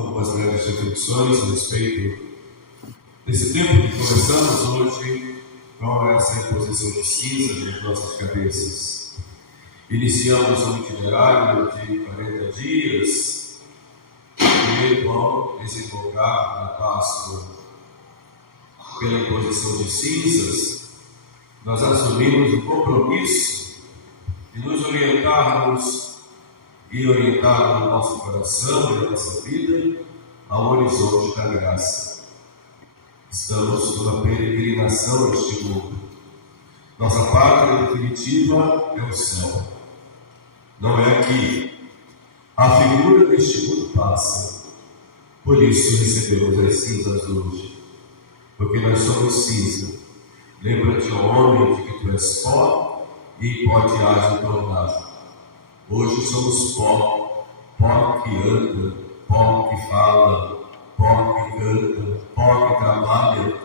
algumas breves reflexões a respeito desse tempo que começamos hoje com essa imposição de cinza nas nossas cabeças. Iniciamos um itinerário de 40 dias que vão desembocar na Páscoa. Pela imposição de cinzas, nós assumimos o compromisso de nos orientarmos e orientar o nosso coração e a nossa vida ao horizonte da graça. Estamos numa peregrinação neste mundo. Nossa pátria definitiva é o céu. Não é aqui. A figura deste mundo passa. Por isso recebemos as cinzas hoje. Porque nós somos cinza. Lembra-te, ó homem, de que tu és pó e em pó te hás de tornar. Hoje somos pó, pó que anda, pó que fala, pó que canta, pó que trabalha.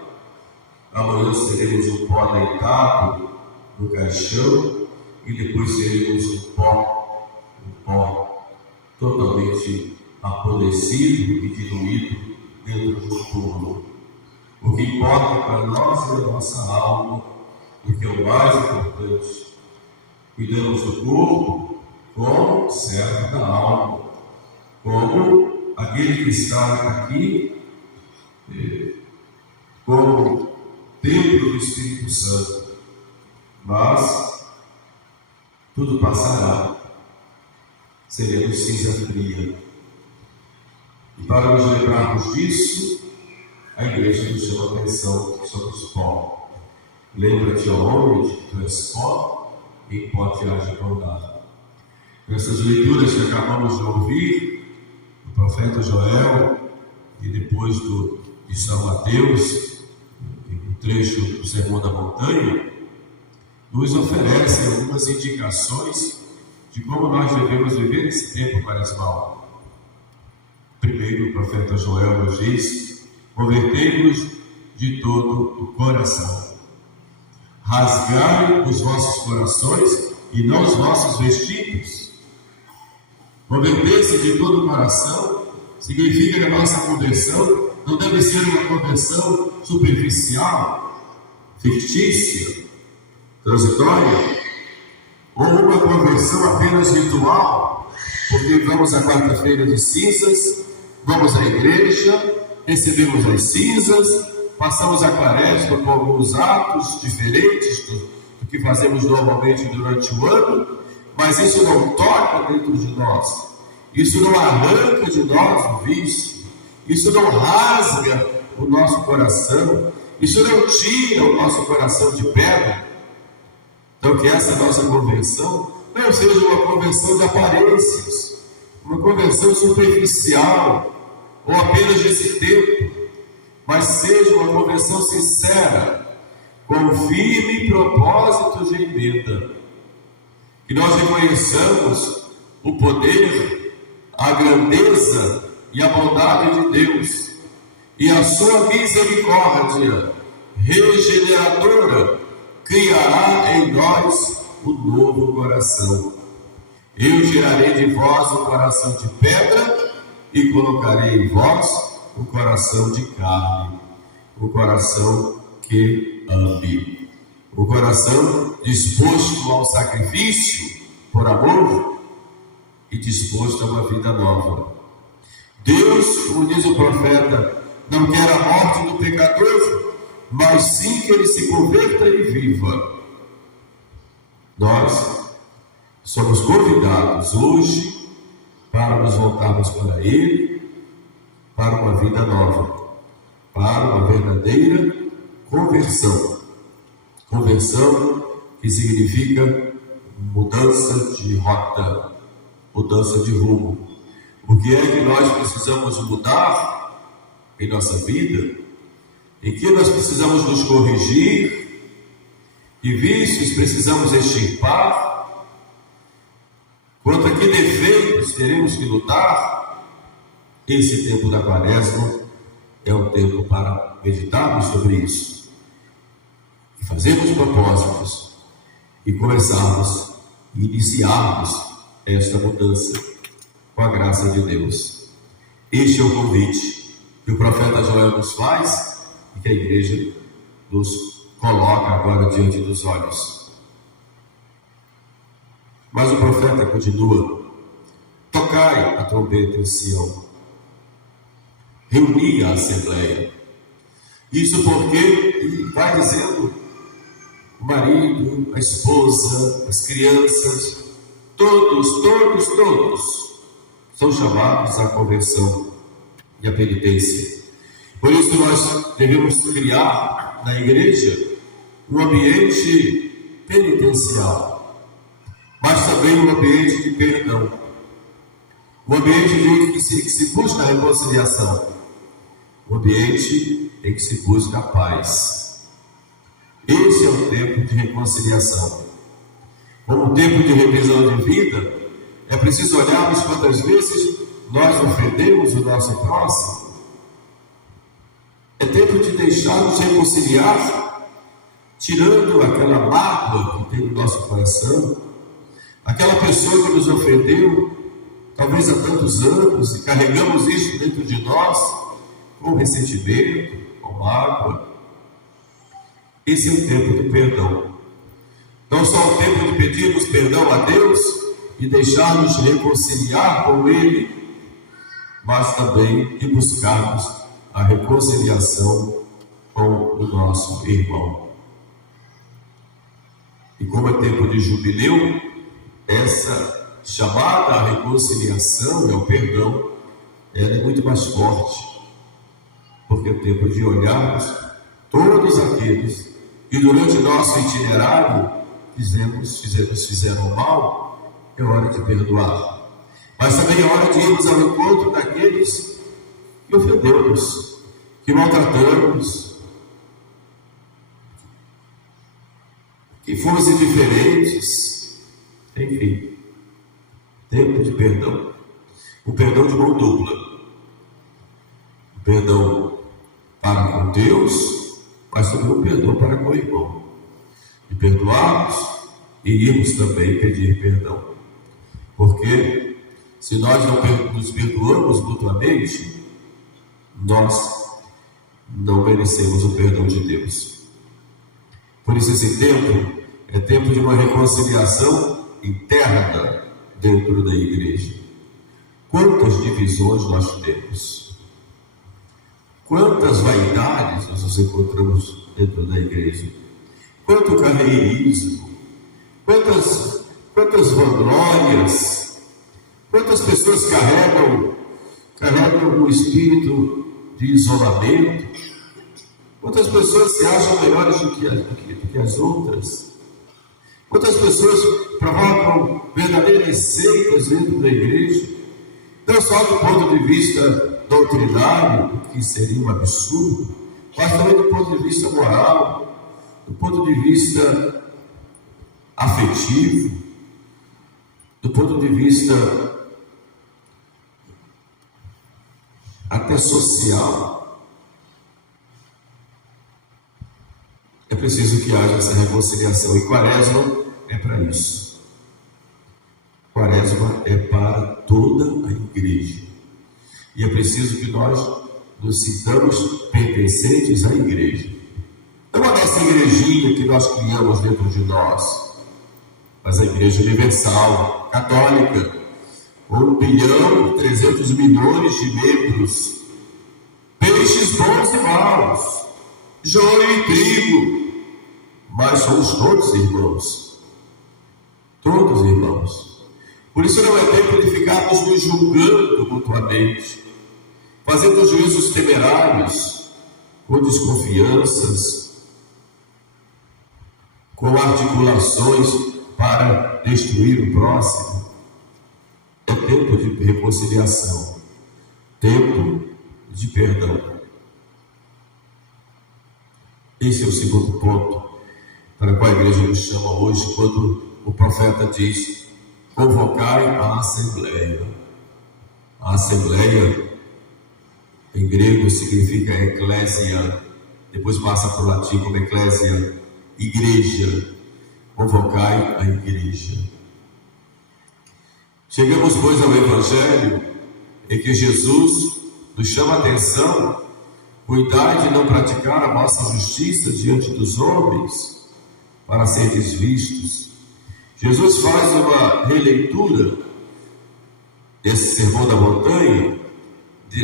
Amanhã seremos um pó deitado no caixão e depois seremos um pó totalmente apodrecido e diluído dentro do túmulo. O que importa para nós é a nossa alma, porque é o mais importante. Cuidamos do corpo como servo da alma, como aquele que está aqui, como templo do Espírito Santo. Mas tudo passará, seremos cinza fria. E para nos lembrarmos disso, a igreja nos chama a atenção sobre os pó. Lembra-te, ó homem, de que tu és pó e em pó te hás de tornar. Nessas leituras que acabamos de ouvir, do profeta Joel e depois de São Mateus, um trecho do Sermão da Montanha, nos oferecem algumas indicações de como nós devemos viver esse tempo quaresmal. Primeiro, o profeta Joel nos diz: convertei-vos de todo o coração. Rasgai os vossos corações e não os vossos vestidos. Converter-se de todo o coração significa que a nossa conversão não deve ser uma conversão superficial, fictícia, transitória, ou uma conversão apenas ritual, porque vamos à quarta-feira de cinzas, vamos à igreja, recebemos as cinzas, passamos a quaresma com alguns atos diferentes do que fazemos normalmente durante o ano, mas isso não toca dentro de nós, isso não arranca de nós o vício, isso não rasga o nosso coração, isso não tira o nosso coração de pedra. Então que essa nossa conversão não seja uma conversão de aparências, uma conversão superficial, ou apenas desse tempo, mas seja uma conversão sincera, com firme propósito de emenda. Que nós reconheçamos o poder, a grandeza e a bondade de Deus, e a sua misericórdia regeneradora criará em nós um novo coração. Eu gerarei de vós um coração de pedra e colocarei em vós um coração de carne, um coração que ame, um coração disposto ao sacrifício por amor e disposto a uma vida nova. Deus, como diz o profeta, não quer a morte do pecador, mas sim que ele se converta e viva. Nós somos convidados hoje para nos voltarmos para Ele, para uma vida nova, para uma verdadeira conversão. Conversão que significa mudança de rota, mudança de rumo. O que é que nós precisamos mudar em nossa vida? Em que nós precisamos nos corrigir? Que vícios precisamos extirpar? Quanto a que defeitos teremos que lutar? Esse tempo da quaresma é um tempo para meditarmos sobre isso, e fazermos propósitos, e começarmos, e iniciarmos esta mudança com a graça de Deus. Este é o convite que o profeta Joel nos faz e que a igreja nos coloca agora diante dos olhos. Mas o profeta continua: tocai a trombeta em Sião, reuni a assembleia. Isso porque ele vai dizendo: o marido, a esposa, as crianças, todos são chamados à conversão e à penitência. Por isso nós devemos criar na igreja um ambiente penitencial, mas também um ambiente de perdão, um ambiente em que se busca a reconciliação, um ambiente em que se busca a paz. Esse é o tempo de reconciliação. Como tempo de revisão de vida, é preciso olharmos quantas vezes nós ofendemos o nosso próximo. É tempo de deixarmos reconciliar, tirando aquela mágoa que tem no nosso coração, aquela pessoa que nos ofendeu, talvez há tantos anos, e carregamos isso dentro de nós, com ressentimento, com mágoa. Esse é o tempo do perdão. Não só o tempo de pedirmos perdão a Deus e deixarmos reconciliar com Ele, mas também de buscarmos a reconciliação com o nosso irmão. E como é tempo de jubileu, essa chamada à reconciliação e ao perdão, ela é muito mais forte, porque é tempo de olharmos todos aqueles que durante nosso itinerário fizeram mal. É hora de perdoar, mas também é hora de irmos ao encontro daqueles que ofendemos, que maltratamos, que fomos indiferentes. Enfim, tempo de perdão, o perdão de mão dupla, o perdão para com Deus, mas também o perdão para com o irmão, de perdoarmos e irmos também pedir perdão, porque se nós não nos perdoamos mutuamente, nós não merecemos o perdão de Deus. Por isso esse tempo é tempo de uma reconciliação interna dentro da igreja. Quantas divisões nós temos, quantas vaidades nós nos encontramos dentro da igreja, quanto carreirismo, quantas vanglórias, quantas pessoas carregam o espírito de isolamento, quantas pessoas se acham melhores do que as outras, quantas pessoas provocam verdadeiras seitas dentro da igreja, não só do ponto de vista doutrinário, que seria um absurdo, mas também do ponto de vista moral, do ponto de vista afetivo, do ponto de vista até social. É preciso que haja essa reconciliação, e Quaresma é para isso. Quaresma é para toda a igreja, e é preciso que nós nos sintamos pertencentes à igreja, não a essa igrejinha que nós criamos dentro de nós, mas a igreja universal, católica, com 1,3 bilhão de membros, peixes bons e maus, joio e trigo, mas somos todos irmãos, todos irmãos. Por isso não é tempo de ficarmos nos julgando mutuamente, fazendo juízos temerários, com desconfianças, com articulações para destruir o próximo. É tempo de reconciliação, tempo de perdão. Esse é o segundo ponto para o qual a igreja nos chama hoje, quando o profeta diz: convocai a assembleia. A assembleia em grego significa eclésia, depois passa para o latim como eclésia, igreja. Convocai a igreja. Chegamos, pois, ao Evangelho em que Jesus nos chama a atenção, cuidar de não praticar a vossa justiça diante dos homens, para seres vistos. Jesus faz uma releitura desse Sermão da Montanha,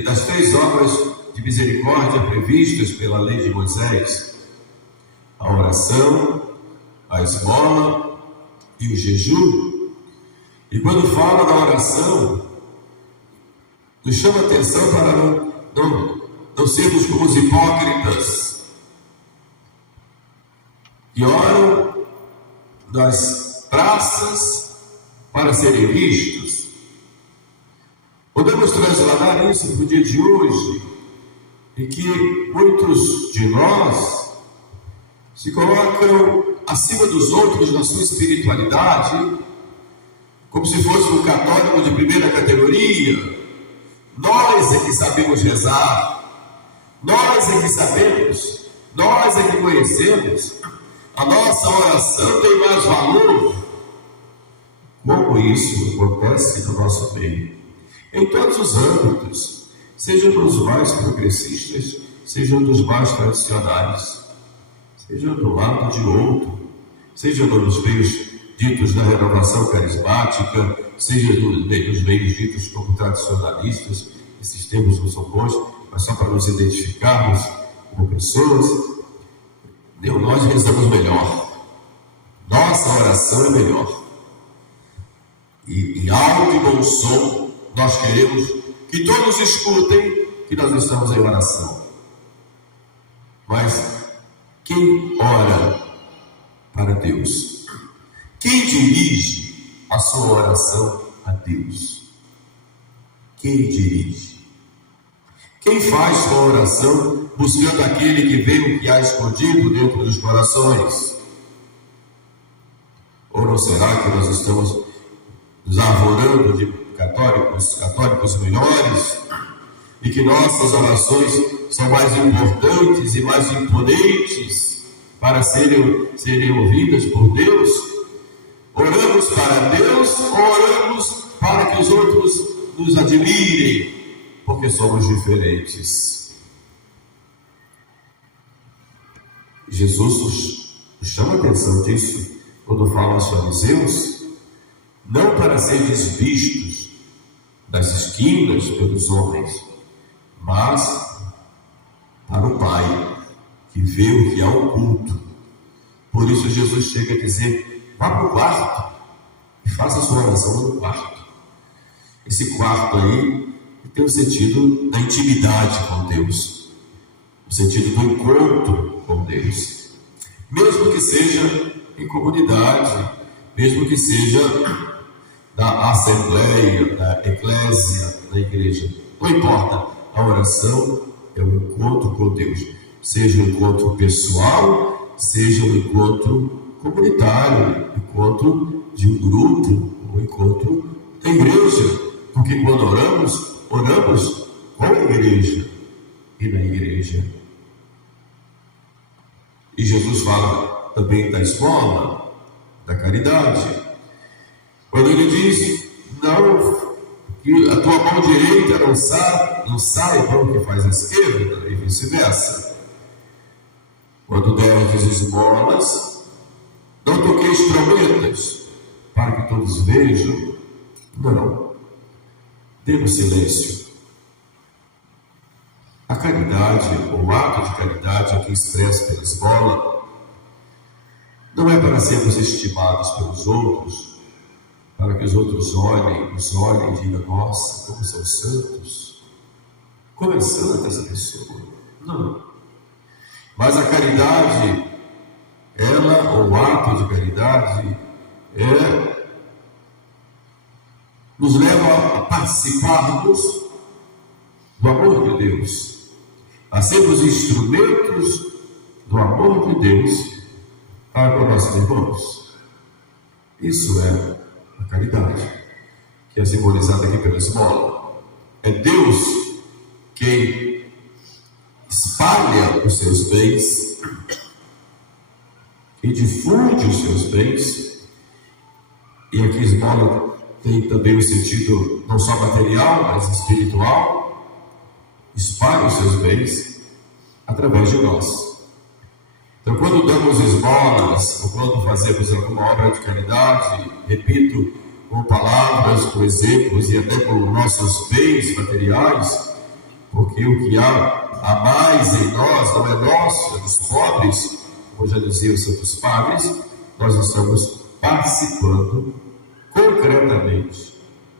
das 3 obras de misericórdia previstas pela lei de Moisés: a oração, a esmola e o jejum. E quando fala da oração, nos chama a atenção para não sermos como os hipócritas que oram nas praças para serem vistos. Podemos trasladar isso para o dia de hoje, em que muitos de nós se colocam acima dos outros na sua espiritualidade, como se fosse um católico de primeira categoria. Nós é que sabemos rezar, nós é que sabemos, nós é que conhecemos, a nossa oração tem mais valor. Como isso acontece no nosso meio? Em todos os âmbitos, sejam dos mais progressistas, sejam dos mais tradicionais, seja do lado de outro, seja nos meios ditos da renovação carismática, seja nos meios ditos como tradicionalistas. Esses termos não são bons, mas só para nos identificarmos como pessoas. Nós rezamos melhor, nossa oração é melhor, e em alto e bom som nós queremos que todos escutem que nós estamos em oração. Mas quem ora para Deus? Quem dirige a sua oração a Deus? Quem dirige? Quem faz sua oração buscando aquele que vê o que há escondido dentro dos corações? Ou não será que nós estamos nos arvorando de católicos melhores, e que nossas orações são mais importantes e mais imponentes para serem ouvidas por Deus? Oramos para Deus ou oramos para que os outros nos admirem, porque somos diferentes? Jesus nos chama a atenção disso quando fala aos fariseus, não para serem vistos das esquinas pelos homens, mas para o Pai, que vê o que há oculto. Por isso Jesus chega a dizer: vá para o quarto e faça a sua oração no quarto. Esse quarto aí tem o sentido da intimidade com Deus, o sentido do encontro com Deus, mesmo que seja em comunidade, mesmo que seja da assembleia, da eclésia, da igreja. Não importa, a oração é um encontro com Deus, seja um encontro pessoal, seja um encontro comunitário, encontro de um grupo, um encontro da igreja, porque quando oramos com a igreja e na igreja. E Jesus fala também da esmola, da caridade, quando ele diz: não, que a tua mão direita não saiba o que faz a esquerda, e vice-versa. Quando deres esmolas, não toqueis trombetas, para que todos vejam. Não, dê silêncio. A caridade, o ato de caridade aqui expresso pela esmola, não é para sermos estimados pelos outros, para que os outros nos olhem e digam: nossa, como são santos, como é santa essa pessoa. Não. Mas a caridade, o ato de caridade, nos leva a participarmos do amor de Deus, a sermos instrumentos do amor de Deus para com nossos irmãos. Isso é a caridade, que é simbolizada aqui pela esmola. É Deus quem espalha os seus bens, quem difunde os seus bens. E aqui a esmola tem também o sentido não só material, mas espiritual. espalhe os seus bens através de nós. Então, quando damos esmolas, ou quando fazemos alguma obra de caridade, repito, com palavras, com exemplos e até com nossos bens materiais, porque o que há a mais em nós não é nosso, é dos pobres, como já diziam os santos padres, nós estamos participando concretamente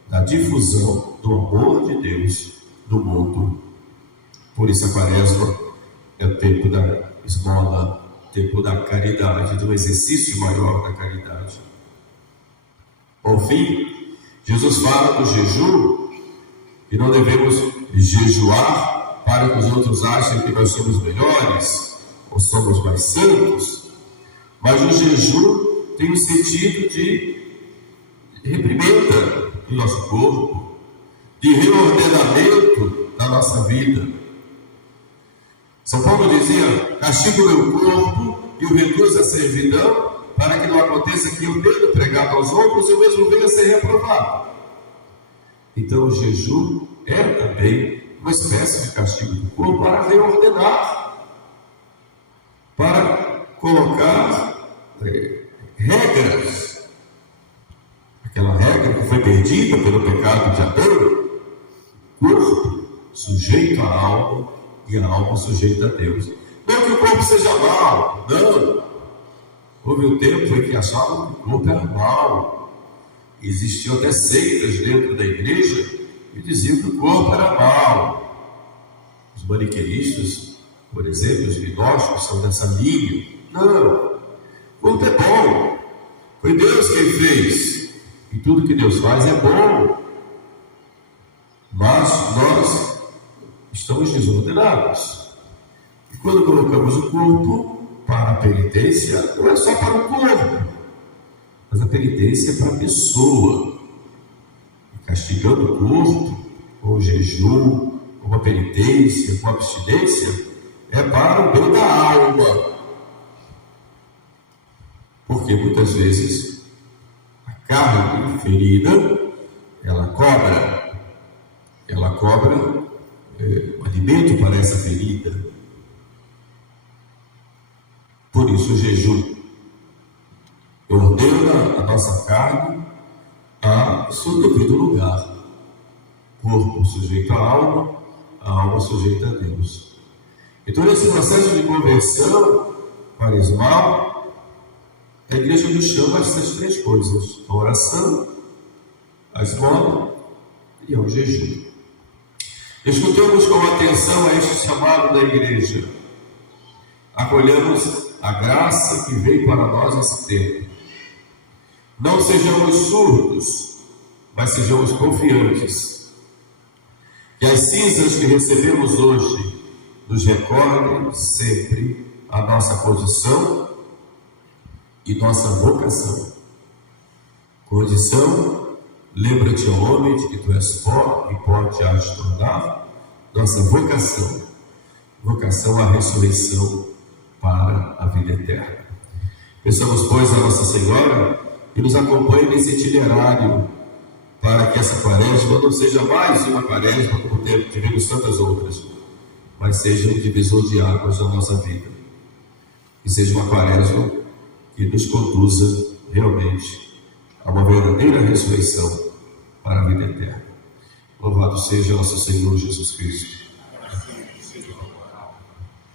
da difusão do amor de Deus no mundo. Por isso a Quaresma é o tempo da esmola, o tempo da caridade, do exercício maior da caridade. Por fim, Jesus fala do jejum, e não devemos jejuar para que os outros achem que nós somos melhores ou somos mais santos, mas o jejum tem o sentido de reprimenda do nosso corpo, de reordenamento da nossa vida. São Paulo dizia: castigo meu corpo e o reduzo à servidão, para que não aconteça que eu, tendo pregado aos outros, eu mesmo venha a ser reprovado. Então o jejum é também uma espécie de castigo do corpo para reordenar, para colocar regras. Aquela regra que foi perdida pelo pecado de Adão: corpo sujeito à alma e a alma sujeita a Deus. Não que o corpo seja mau, não. Houve um tempo em que achavam que o corpo era mau. Existiam até seitas dentro da igreja que diziam que o corpo era mau. Os maniqueístas, por exemplo, os gnósticos são dessa linha. Não, o corpo é bom. Foi Deus quem fez. E tudo que Deus faz é bom. Mas nós estamos desordenados. E quando colocamos o corpo para a penitência, não é só para o corpo, mas a penitência é para a pessoa. Castigando o corpo, ou jejum, ou uma penitência, ou abstinência, é para o bem da alma. Porque muitas vezes a carne ferida, ela cobra o alimento para essa ferida. Por isso o jejum ordena a nossa carne a seu devido lugar. Corpo sujeito à alma, a alma sujeita a Deus. Então, nesse processo de conversão quaresmal, a igreja nos chama a essas três coisas: a oração, a esmola e ao jejum. Escutemos com atenção a este chamado da igreja. Acolhamos a graça que veio para nós nesse tempo. Não sejamos surdos, mas sejamos confiantes. Que as cinzas que recebemos hoje nos recordem sempre a nossa posição e nossa vocação. Condição: lembra-te, ó homem, de que tu és pó e pó te hás de tornar. Nossa vocação: vocação à ressurreição para a vida eterna. Peçamos, pois, a Nossa Senhora que nos acompanhe nesse itinerário, para que essa quaresma não seja mais uma quaresma como tivemos tantas outras, mas seja um divisor de águas na nossa vida, e seja uma quaresma que nos conduza realmente a uma verdadeira ressurreição para a vida eterna. Louvado seja nosso Senhor Jesus Cristo.